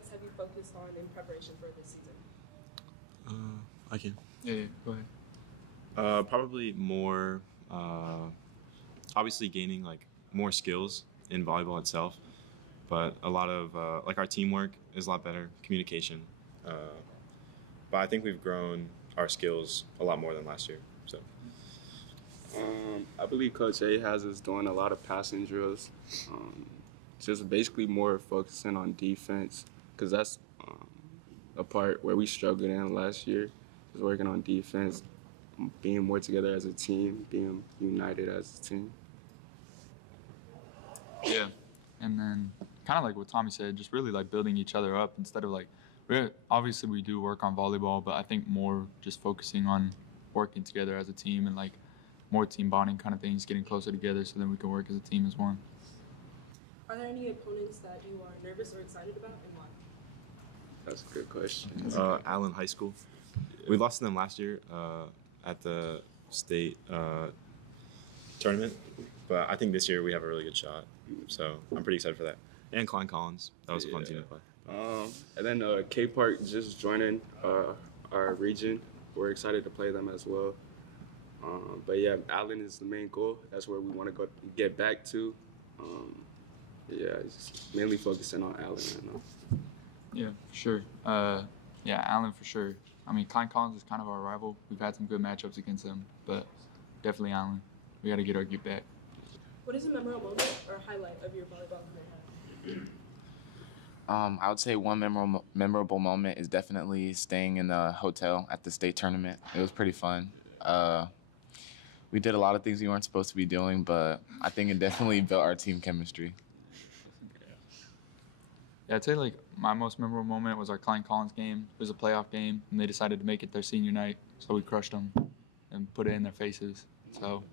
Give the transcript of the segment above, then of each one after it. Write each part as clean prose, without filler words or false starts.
aspects have you focused on in preparation for this season? I can. Yeah, go ahead. Probably more, obviously gaining like more skills in volleyball itself, but a lot of like our teamwork is a lot better, communication. But I think we've grown our skills a lot more than last year. So. I believe Coach A has us doing a lot of passing drills, just basically more focusing on defense, because that's a part where we struggled in last year, just working on defense, being more together as a team, being united as a team. Yeah, and then kind of like what Tommy said, just really like building each other up instead of like, obviously we do work on volleyball, but I think more just focusing on working together as a team and like more team bonding kind of things, getting closer together so then we can work as a team as one. Are there any opponents that you are nervous or excited about, and why? That's a good question. Allen High School. We lost to them last year at the state tournament, but I think this year we have a really good shot. So I'm pretty excited for that. And Klein Collins. That was a fun team to play. And then K Park just joining our region. We're excited to play them as well. But yeah, Allen is the main goal. That's where we want to go get back to. Just mainly focusing on Allen right now. Yeah, for sure. Allen for sure. I mean, Klein Collins is kind of our rival. We've had some good matchups against them, but definitely Allen. We got to get our get back. What is a memorable moment or highlight of your volleyball career? I would say one memorable moment is definitely staying in the hotel at the state tournament. It was pretty fun. We did a lot of things we weren't supposed to be doing, but I think it definitely built our team chemistry. Yeah, I'd say like my most memorable moment was our Klein Collins game. It was a playoff game, and they decided to make it their senior night, so we crushed them and put it in their faces. So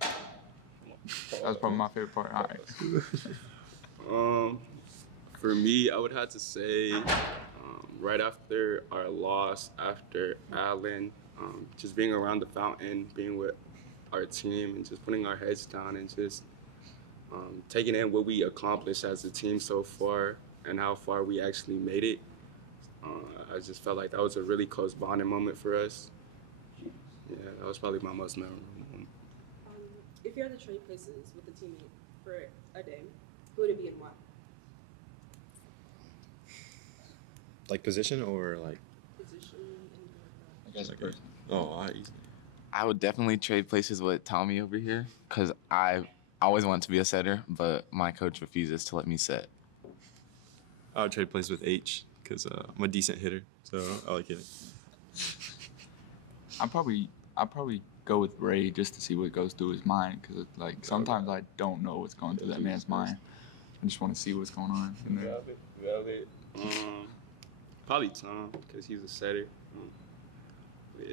that was probably my favorite part. All right. For me, I would have to say right after our loss, after Allen, just being around the fountain, being with our team, and just putting our heads down and just taking in what we accomplished as a team so far and how far we actually made it. I just felt like that was a really close bonding moment for us. Yeah, that was probably my most memorable moment. If you had to trade places with a teammate for a day, who would it be and why? Like position or like? Position, anything like I guess a person. I would definitely trade places with Tommy over here because I always wanted to be a setter, but my coach refuses to let me set. I would trade places with H because I'm a decent hitter, so I like hitting. I'd probably go with Ray just to see what goes through his mind because like sometimes I don't know what's going through that man's mind. I just want to see what's going on. Velvet. Probably Tom because he's a setter. Yeah.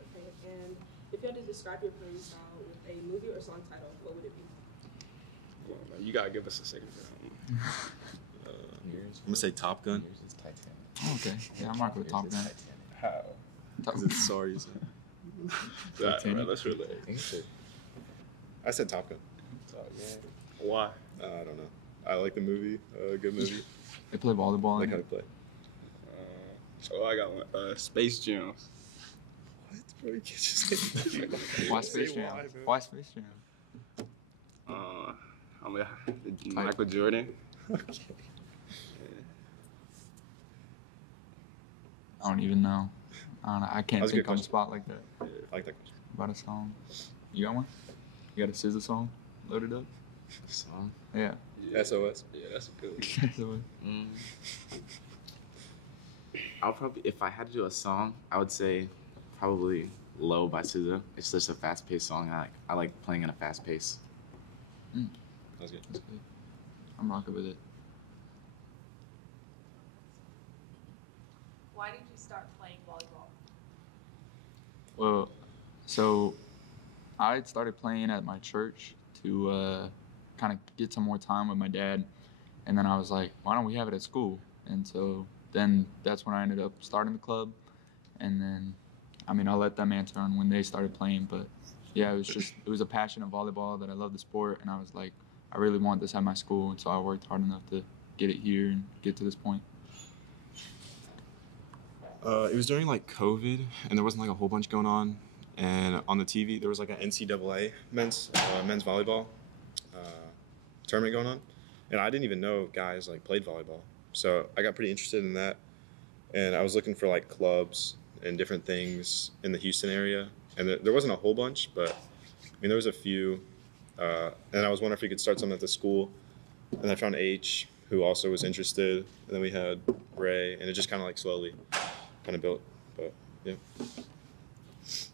Okay, and if you had to describe your playing style with a movie or song title, what would it be? Well, man, you gotta give us a second for that one. I'm gonna say Top Gun. Yours is Titanic. Okay, yeah, I'm rocking with Top Gun. How? Because it's sorry. So. Right, let's relate. I said Top Gun. Why? I don't know. I like the movie. Good movie. They play volleyball. I like how they play. I got one. Space Jam. What? Bro, you can't just say Why Space Jam? Why Space Jam? Michael Jordan. Okay. I don't even know. I can't think on the spot like that. Yeah, I like that question. About a song. You got one? You got a SZA song loaded up? Song? Yeah. SOS. Yeah, that's a good one. I'll probably, if I had to do a song, I would say probably Low by SZA. It's just a fast-paced song. I like playing in a fast pace. That's good. That's good. I'm rocking with it. Why did you start playing volleyball? Well, so I started playing at my church to kind of get some more time with my dad. And then I was like, why don't we have it at school? And so then that's when I ended up starting the club. And then, I mean, I'll let them answer on when they started playing. But yeah, it was a passion of volleyball that I love the sport. And I was like, I really want this at my school. And so I worked hard enough to get it here and get to this point? It was during like COVID, and there wasn't like a whole bunch going on. And on the TV, there was like an NCAA men's volleyball tournament going on, and I didn't even know guys like played volleyball. So I got pretty interested in that, and I was looking for like clubs and different things in the Houston area, and there wasn't a whole bunch, but I mean there was a few, and I was wondering if we could start something at the school, and I found H, who also was interested, and then we had Ray, and it just kind of like slowly kind of built, but yeah.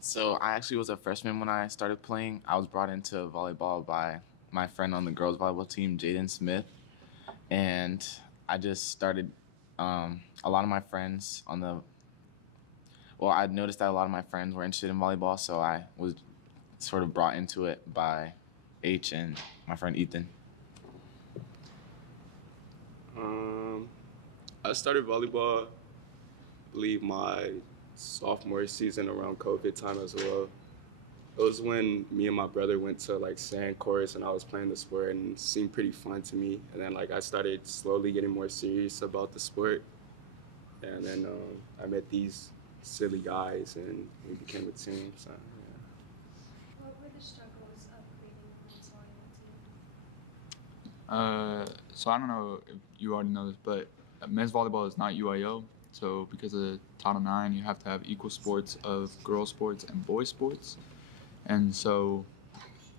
So I actually was a freshman when I started playing. I was brought into volleyball by my friend on the girls volleyball team, Jaden Smith, and I just started. A lot of my friends I noticed that a lot of my friends were interested in volleyball, so I was sort of brought into it by H and my friend Ethan. I started volleyball, I believe my sophomore season around COVID time as well. It was when me and my brother went to like sand courts and I was playing the sport and it seemed pretty fun to me. And then like I started slowly getting more serious about the sport. And then I met these silly guys and we became a team. So, yeah. What were the struggles of creating a men's volleyball team? So I don't know if you already know this, but men's volleyball is not UIO. So because of Title IX, you have to have equal sports of girls sports and boys sports. And so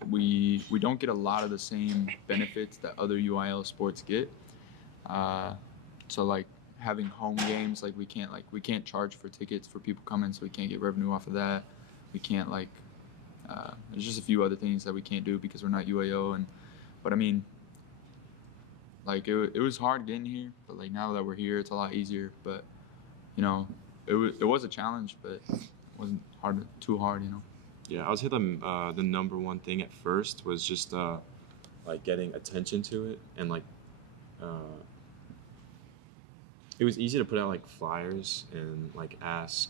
we don't get a lot of the same benefits that other UIL sports get. So like having home games, like we can't charge for tickets for people coming, so we can't get revenue off of that. We can't there's just a few other things that we can't do because we're not UIO. But I mean, like it was hard getting here, but like now that we're here, it's a lot easier. But it was a challenge, but it wasn't too hard. Yeah, I would say the number one thing at first was just like getting attention to it, and like it was easy to put out like flyers and like ask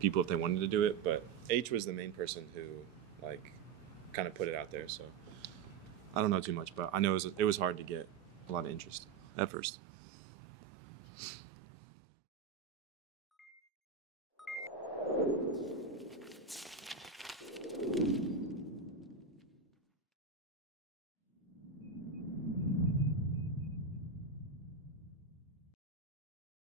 people if they wanted to do it, but H was the main person who like kind of put it out there. So I don't know too much, but I know it was hard to get a lot of interest at first.